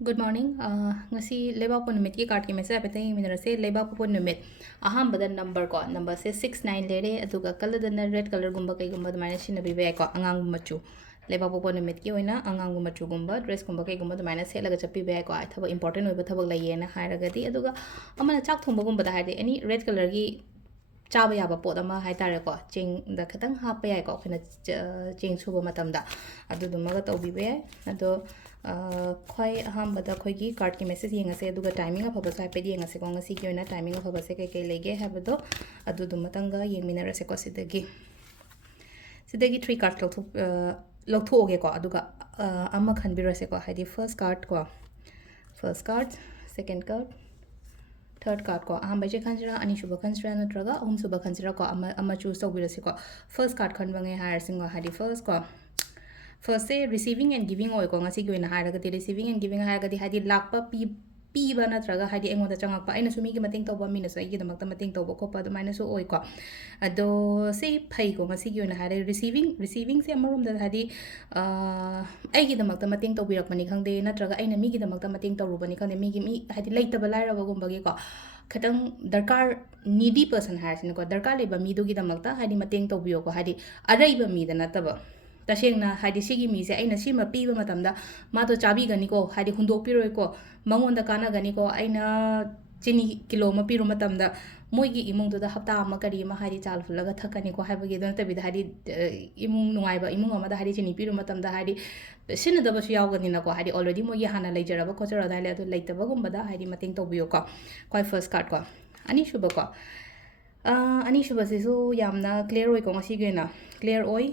Good morning. Ngasi labor po numit ki card ki message apete minara se labor po numit. Aham bada number ko number se 69 lere aduga color dana red color gumba kai gumba dumai sina bibe ko angang machu. Labor po numit ki oina angang machu gumba dress gumba kai gumba dumai se laga chapi be ko ai thaba important oiba thaba laye na hairagadi aduga amana chak thongba gumba da haide any red color gi ꯆꯥꯕ ꯌꯥꯕ ꯄꯣꯠ ꯑꯃ ꯍꯥꯏꯇꯥꯔꯦꯀꯣ ꯆꯦꯡꯗ ꯈꯤꯇꯪ ꯍꯥꯞꯄ ꯌꯥꯏꯀꯣ ꯑꯩꯈꯣꯏꯅ ꯆꯦꯡ ꯁꯨꯕ ꯃꯇꯝꯗ ꯑꯗꯨꯗꯨꯃꯒ ꯇꯧꯕꯤꯕ ꯌꯥꯏ ꯑꯗꯣ ꯈ꯭ꯋꯥꯏ ꯑꯍꯥꯟꯕꯗ ꯑꯩꯈꯣꯏꯒꯤ ꯀꯥꯔꯠꯀꯤ ꯃꯦꯁꯦꯖ ꯌꯦꯡꯉꯁꯦ ꯑꯗꯨꯒ ꯇꯥꯏꯃꯤꯡ ꯑꯐꯕꯁꯨ ꯍꯥꯏꯐꯦꯠ ꯌꯦꯡꯉꯁꯦꯀꯣ ꯉꯁꯤꯒꯤ ꯑꯣꯏꯅ ꯇꯥꯏꯃꯤꯡ ꯑꯐꯕꯁꯦ ꯀꯩ ꯂꯩꯒꯦ ꯍꯥꯏꯕꯗꯣ ꯑꯗꯨꯗꯨꯃꯇꯪꯒ ꯌꯦꯡꯃꯤꯟꯅꯔꯁꯦꯀꯣ ꯁꯤꯗꯒꯤ 3 ꯀꯥꯔꯠ ꯂꯧꯊꯣꯛꯑꯒꯦꯀꯣ ꯑꯗꯨꯒ ꯑꯃ ꯈꯟꯕꯤꯔꯁꯦꯀꯣ ꯍꯥꯏꯗꯤ ꯐꯔꯁ card second card third card ko aham baje khansira ani shuba khansira natraga ahum suba khansira ko ama choose tawbirase ko first card khan bange hire singo hadi first say receiving and giving oi ko ngasi gi oina hire ga receiving and giving hire ga hadi lakpa piba natraga hadi engoda changakpa aina sumi gi mating tawba mina so igi damakta mating tawba khopa do minus oi ko ado say phai ko ngasi gi oina hire receiving se amarom da hadi aigi damakta mating tawbirakmani khangde natraga aina mi gi damakta mating tawrubani khangde mi gi mi hadi laitaba lairaba gumba gi ko खतंग दरकार needy person है दरकार लेब मीदुगीदमक्ता हाइदि मतेंग तौबियो हाइदि अरैब मीद नतब तसेंगना हाइदि सिगी मीसे अइना सिमा पीबा मतमदा मादो चाबीगनिको हाइदि हुंदोकपिरोइको मंगोंदा कानागनिको अइना चिनी kilo अमा पीरो मतमदा मोइगी इमुंगदुदा हप्ता अमा करी अमा हाइदि चाल फुलगा थकनिको हाइबगी दनतबिदा हाइदि इमुंग नुंगाइबा इमुंग अमादा हाइदि चिनी पीरो मतमदा हाइदि सिनदबसु यावगनिनाको हाइदि ऑलरेडी मोइगी हाना लेजरबा खोचरदा हाइले अदु लेतबगुंबदा हाइदि मतेंग तौबियोको क्वाइ फर्स्ट कार्ड को अनीसुबको अनीसुबसिसु यामना क्लियर ओइको ngasigeना क्लियर ओइ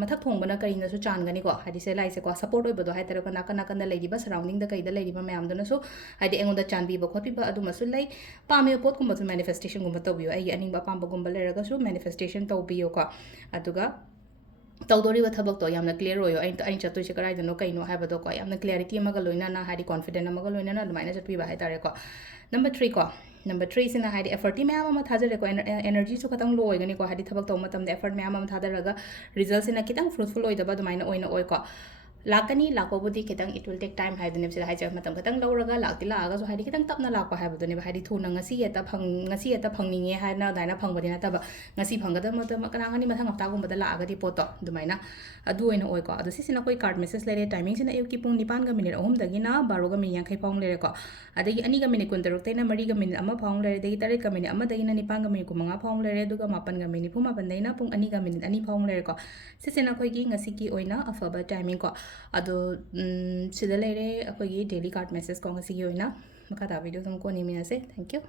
मथक थोंबना करिनसु चानगनिको हाइदि से लाइसेको सपोर्ट ओइबदो हाइतरको नाका नाकन लेदिबा सराउंडिंग द कइदा लेदिबा मयामदनसु हाइदि एंगोदा चानबीबा खोतिबा अदुमसु लै पामे पोट कुमसु मैनिफेस्टेशन गुम तौबियो आई अनिंबा पांबा गुम लेरगसु मैनिफेस्टेशन तौबियो को अदुगा तौदोरीब थबकतो यामना क्लियर ओयो आई चतुइसे कराइदनो कइनो हाइबदो को यामना क्लियरिटी अमगा लोइना हाइदि कॉन्फिडेंट अमगा लोइना अदुमाइना चतुइबा हाइतारेको नंबर 3 सिना हाइदि एफर्टी मैम अमा थाजरेको एनर्जी सु खतंग लो ओइगनिको हाइदि थबक तौ मतमदे एफर्ट मैम अमा थादरगा रिजल्ट सिना खितंग फ्रूटफुल ओइदबा अदुमाइना ओइना ओइको लाकनी लाकोबुदी खितंग इट विल टेक टाइम हाइदने बिसे हाइजर मतम खतंग लौरगा लाक्ति लागा सो हाइदि खितंग तपना लाको हाइबदने हाइदि थुना ngasi eta phangninge haina daina phangbadi na taba ngasi phangada matam kanangani mathang hafta gumbada laagadi poto dumaina adu oina oiko adu sisina koi card message lere timing sina ayuki pung 9 ga minute 3 dagi na 12 ga minute yankai paung lere ko adagi ani ga minute 16 taina 3 ga minute ama paung lere dagi 3 ga minute ama dagi na 9 ga minute 9 paung lere duga 8 ga minute 9 daina pung ani ga minute ani paung lere ko sisina koi gi ngasi ki oina afaba timing ko adu sida lere akoi gi daily card message ko ngasi gi oina makata video tum ko ni mina se thank you